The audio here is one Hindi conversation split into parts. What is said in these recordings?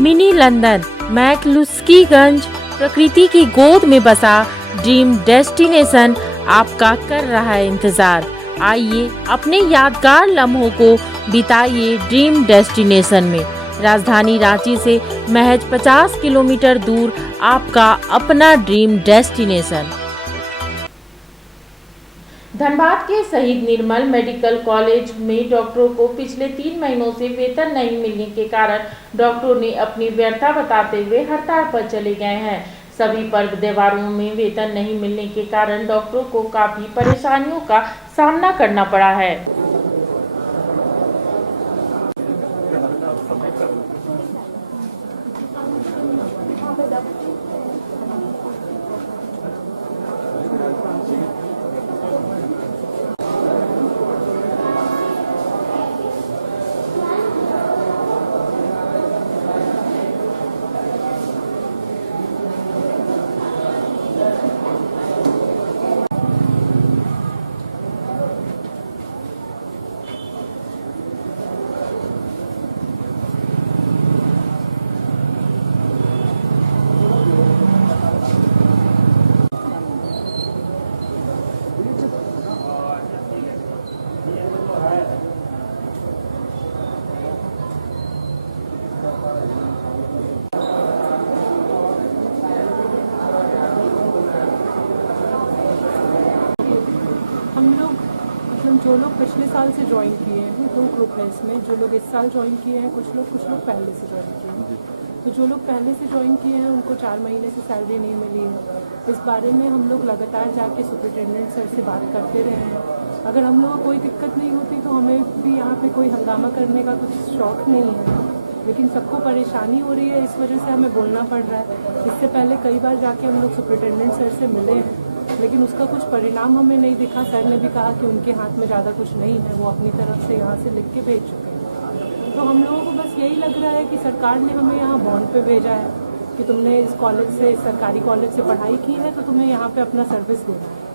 मिनी लंदन मैक्लुस्कीगंज प्रकृति की गोद में बसा ड्रीम डेस्टिनेशन आपका कर रहा है इंतजार। आइए अपने यादगार लम्हों को बिताइए ड्रीम डेस्टिनेशन में। राजधानी रांची से महज 50 किलोमीटर दूर आपका अपना ड्रीम डेस्टिनेशन। धनबाद के शहीद निर्मल मेडिकल कॉलेज में डॉक्टरों को पिछले 3 महीनों से वेतन नहीं मिलने के कारण डॉक्टरों ने अपनी व्यर्थता बताते हुए हड़ताल पर चले गए हैं। सभी पर्व त्योहारों में वेतन नहीं मिलने के कारण डॉक्टरों को काफी परेशानियों का सामना करना पड़ा है। जो लोग पिछले साल से ज्वाइन किए हैं, 2 ग्रुप है इसमें। जो लोग इस साल ज्वाइन किए हैं, कुछ लोग पहले से ज्वाइन किए हैं। तो जो लोग पहले से ज्वाइन किए हैं उनको 4 महीने से सैलरी नहीं मिली है। इस बारे में हम लोग लगातार जाके सुपरिटेंडेंट सर से बात करते रहे हैं। अगर हम लोग को कोई दिक्कत नहीं होती तो हमें भी यहाँ पे कोई हंगामा करने का कुछ शौक नहीं है, लेकिन सबको परेशानी हो रही है, इस वजह से हमें बोलना पड़ रहा है। इससे पहले कई बार जाके हम लोग सुपरिटेंडेंट सर से मिले हैं, लेकिन उसका कुछ परिणाम हमें नहीं दिखा। सर ने भी कहा कि उनके हाथ में ज़्यादा कुछ नहीं है, वो अपनी तरफ से यहाँ से लिख के भेज चुके हैं। तो हम लोगों को बस यही लग रहा है कि सरकार ने हमें यहाँ बॉन्ड पे भेजा है कि तुमने इस कॉलेज से, इस सरकारी कॉलेज से पढ़ाई की है तो तुम्हें यहाँ पे अपना सर्विस देना है।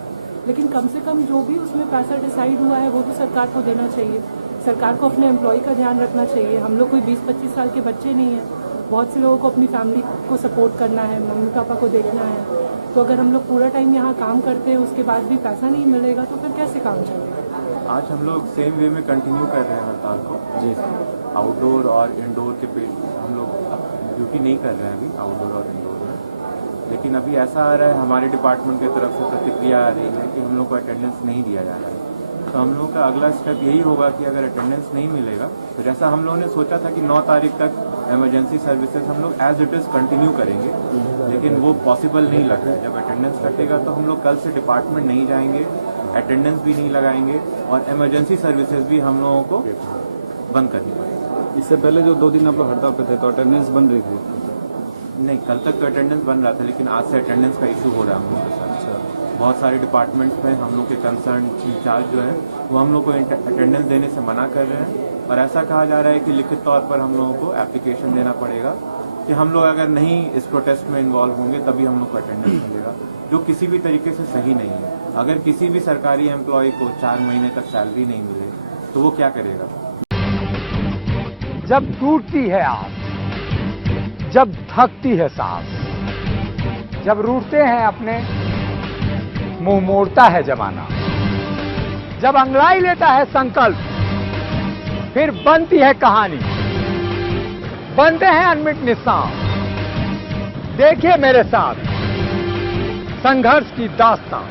लेकिन कम से कम जो भी उसमें पैसा डिसाइड हुआ है वो तो सरकार को देना चाहिए। सरकार को अपने एम्प्लॉय का ध्यान रखना चाहिए। हम लोग कोई 20-25 साल के बच्चे नहीं हैं। बहुत से लोगों को अपनी फैमिली को सपोर्ट करना है, मम्मी पापा को देखना है। तो अगर हम लोग पूरा टाइम यहाँ काम करते हैं उसके बाद भी पैसा नहीं मिलेगा तो फिर कैसे काम चलेगा। आज हम लोग सेम वे में कंटिन्यू कर रहे हैं हड़ताल को। जी, आउटडोर और इंडोर के पे हम लोग ड्यूटी नहीं कर रहे हैं अभी आउटडोर और इंडोर में। लेकिन अभी ऐसा आ रहा है, हमारे डिपार्टमेंट की तरफ से प्रतिक्रिया आ रही है कि हम लोग को अटेंडेंस नहीं दिया जा रहा है। तो हम लोगों का अगला स्टेप यही होगा कि अगर अटेंडेंस नहीं मिलेगा तो जैसा हम लोगों ने सोचा था कि 9 तारीख तक इमरजेंसी सर्विसेज हम लोग एज इट इज़ कंटिन्यू करेंगे, लेकिन वो पॉसिबल नहीं लग रहा है। जब अटेंडेंस कटेगा तो हम लोग कल से डिपार्टमेंट नहीं जाएंगे, अटेंडेंस भी नहीं लगाएंगे और इमरजेंसी सर्विसेज भी हम लोगों को बंद करनी पड़ेगी। इससे पहले जो 2 दिन आप लोग हड़ताल पे थे तो अटेंडेंस बन रही थी? नहीं, कल तक तो अटेंडेंस बन रहा था, लेकिन आज से अटेंडेंस का इशू हो रहा है हम लोग के साथ। बहुत सारे डिपार्टमेंट्स में हम लोग के कंसर्न इंचार्ज जो है वो हम लोग को अटेंडेंस देने से मना कर रहे हैं और ऐसा कहा जा रहा है कि लिखित तौर पर हम लोगों को एप्लीकेशन देना पड़ेगा कि हम लोग अगर नहीं इस प्रोटेस्ट में इन्वॉल्व होंगे तभी हम लोग को अटेंडेंस मिलेगा, जो किसी भी तरीके से सही नहीं है। अगर किसी भी सरकारी एम्प्लॉय को 4 महीने तक सैलरी नहीं मिले तो वो क्या करेगा। जब टूटती है आस, जब थकती है सांस, जब रूठते हैं अपने, मुंह मोड़ता है जमाना, जब अंगड़ाई लेता है संकल्प, फिर बनती है कहानी, बनते हैं अनमिट निशान। देखिए मेरे साथ संघर्ष की दास्तां।